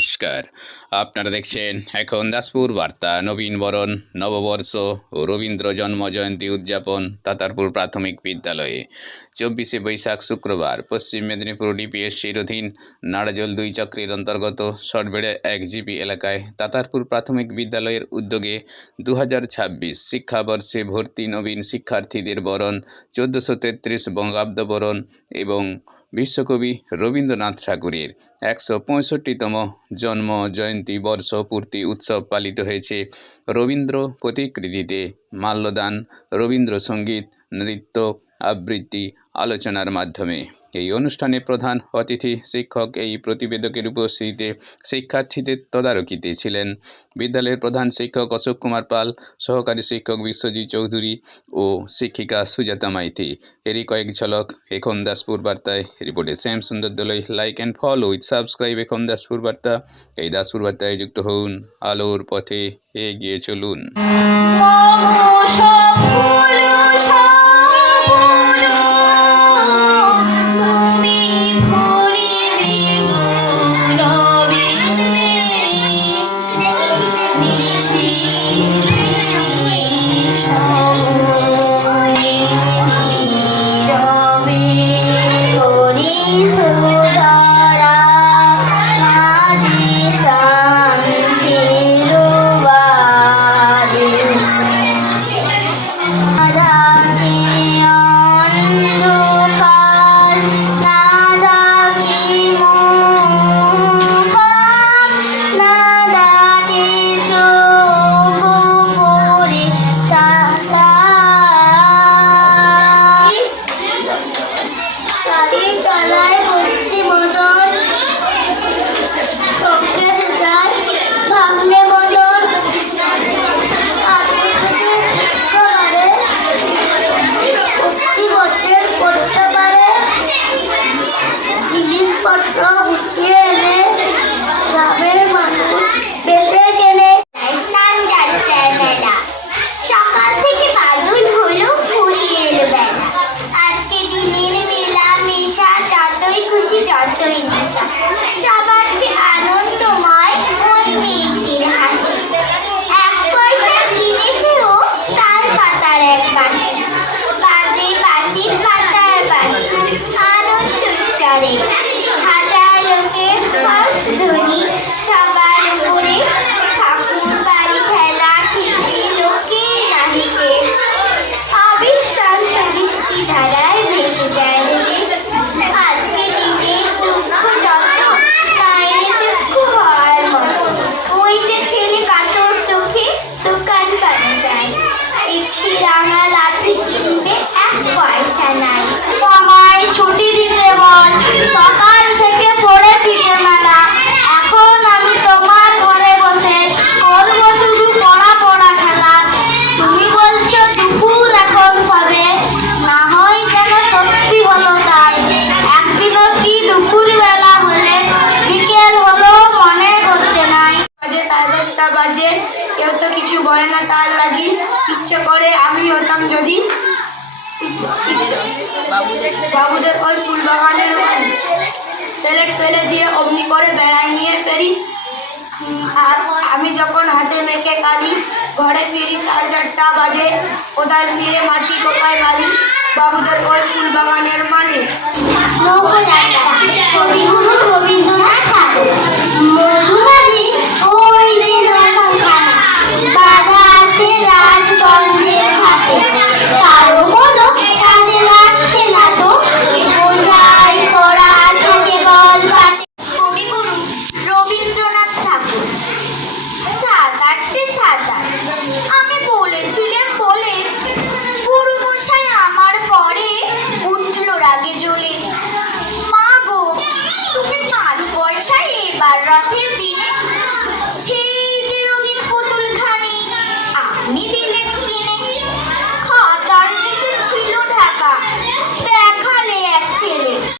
নমস্কার, আপনারা দেখছেন এখন দাসপুর বার্তা। নবীন বরণ, নববর্ষ ও রবীন্দ্র জন্মজয়ন্তী উদযাপন তাতারপুর প্রাথমিক বিদ্যালয়ে 24শে বৈশাখ শুক্রবার পশ্চিম মেদিনীপুর ডিপিএসসির অধীন নাড়াজল 2 চক্রের অন্তর্গত সটবেড়ে 1 জিপি এলাকায় তাতারপুর প্রাথমিক বিদ্যালয়ের উদ্যোগে 2026 শিক্ষাবর্ষে ভর্তি নবীন শিক্ষার্থীদের বরণ, 1433 বঙ্গাব্দ বরণ এবং বিশ্বকবি রবীন্দ্রনাথ ঠাকুরের 165তম জন্ম জয়ন্তী বর্ষ পূর্তি উৎসব পালিত হয়েছে। রবীন্দ্র প্রতিকৃতিতে মাল্যদান, রবীন্দ্রসঙ্গীত, নৃত্য, আবৃত্তি, আলোচনার মাধ্যমে। এই অনুষ্ঠানে প্রধান অতিথি শিক্ষক এই প্রতিবেদকের উপস্থিতিতে শিক্ষার্থীদের তদারকিতে ছিলেন বিদ্যালয়ের প্রধান শিক্ষক অশোক কুমার পাল, সহকারী শিক্ষক বিশ্বজিৎ চৌধুরী ও শিক্ষিকা সুজাতা মাইতি। এরই কয়েক ঝলক এখন দাসপুর বার্তায়। রিপোর্টে Shyam Sundar Doloi. Like and follow with subscribe এখন দাসপুর বার্তা। এই দাসপুর বার্তায় যুক্ত হন, আলোর পথে এগিয়ে চলুন। কেউ তো কিছু বলে না, তার লাগি ইচ্ছে করে আমি হতাম যদি বাবুদের ওই ফুল বাগানের সেলেক্ট ফেলে দিয়ে অমনি করে বেড়ায় নিয়ে ফেরি। আর আমি যখন হাতে মেখে কালি ঘরে ফিরি 4:30 বাজে, কোদাল দিয়ে মাটি কোপায় গালি বাবুদের ওই ফুল বাগানের মানে। রবীন্দ্রনাথ ঠাকুর আমি বলেছিলেন বলে গুরু মশাই আমার পরে উঠল রাগে জ্বলে। মা গো, তুমি 5 পয়সায় এবার রাখে